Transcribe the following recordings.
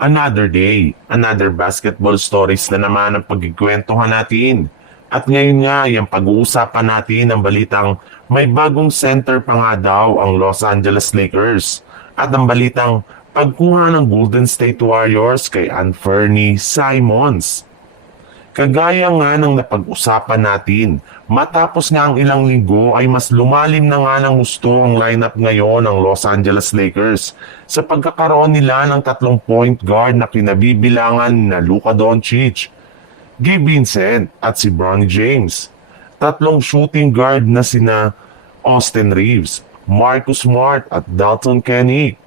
Another day, another basketball stories na naman ang pagkikwentuhan natin. At ngayon nga, yung pag-uusapan natin ang balitang may bagong center pa nga daw ang Los Angeles Lakers. At ang balitang pagkuha ng Golden State Warriors kay Anthony Simons. Kagaya nga ng napag-usapan natin, matapos nga ang ilang linggo ay mas lumalim na nga ng gusto ang lineup ngayon ng Los Angeles Lakers sa pagkakaroon nila ng 3 point guard na kinabibilangan na Luka Doncic, Gabe Vincent at si Bronny James. 3 shooting guard na sina Austin Reeves, Marcus Smart at Dalton Kenick.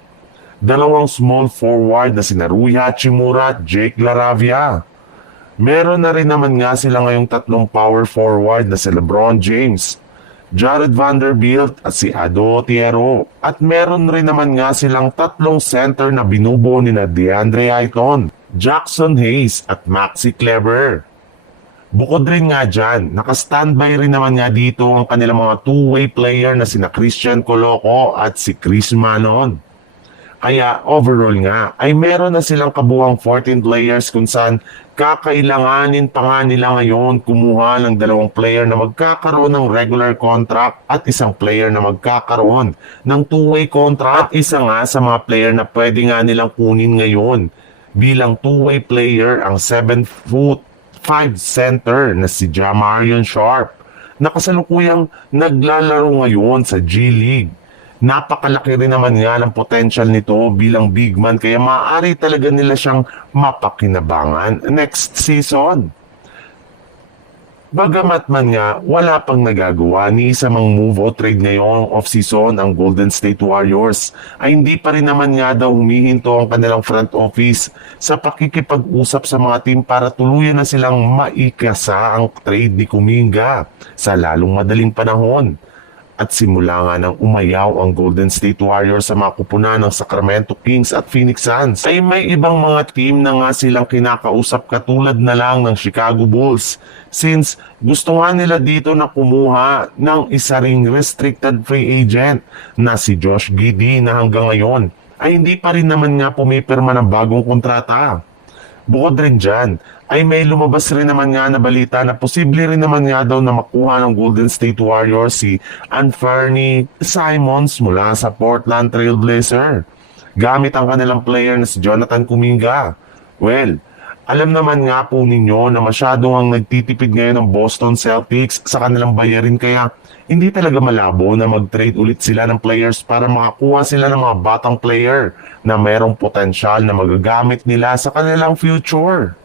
2 small forward na sina Rui Hachimura at Jake LaRavia. Meron na rin naman nga sila ngayong 3 power forward na si LeBron James, Jared Vanderbilt at si Ado Otero. At meron rin naman nga silang 3 center na binubuo ni na DeAndre Ayton, Jackson Hayes at Maxi Kleber. Bukod rin nga dyan, naka-standby rin naman nga dito ang kanilang mga two-way player na sina Christian Coloco at si Chris Manon. Kaya overall nga ay meron na silang kabuuang 14 players kung saan kakailanganin pa nga nila ngayon kumuha ng 2 player na magkakaroon ng regular contract at 1 player na magkakaroon ng two-way contract. At isa nga sa mga player na pwede nga nilang kunin ngayon bilang two-way player ang 7'5" center na si Jamarion Sharp na kasalukuyang naglalaro ngayon sa G League. Napakalaki rin naman nga ng potential nito bilang big man kaya maaari talaga nila siyang mapakinabangan next season. Bagamat man nga wala pang nagagawa ni isa mang move o trade ngayong off-season ang Golden State Warriors ay hindi pa rin naman nga daw humihinto ang kanilang front office sa pakikipag-usap sa mga team para tuluyan na silang maikasa ang trade ni Kuminga sa lalong madaling panahon. At simula nga nang umayaw ang Golden State Warriors sa mga kupunan ng Sacramento Kings at Phoenix Suns ay may ibang mga team na nga silang kinakausap katulad na lang ng Chicago Bulls since gusto nga nila dito na kumuha ng isa ring restricted free agent na si Josh Giddey na hanggang ngayon ay hindi pa rin naman nga pumipirma ng bagong kontrata. Bukod rin dyan, ay may lumabas rin naman nga na balita na posible rin naman nga daw na makuha ng Golden State Warriors si Anthony Simons mula sa Portland Trail Blazer gamit ang kanilang player na si Jonathan Kuminga. Well, alam naman nga po ninyo na masyadong ang nagtitipid ngayon ng Boston Celtics sa kanilang bayarin kaya hindi talaga malabo na mag-trade ulit sila ng players para makakuha sila ng mga batang player na merong potensyal na magagamit nila sa kanilang future.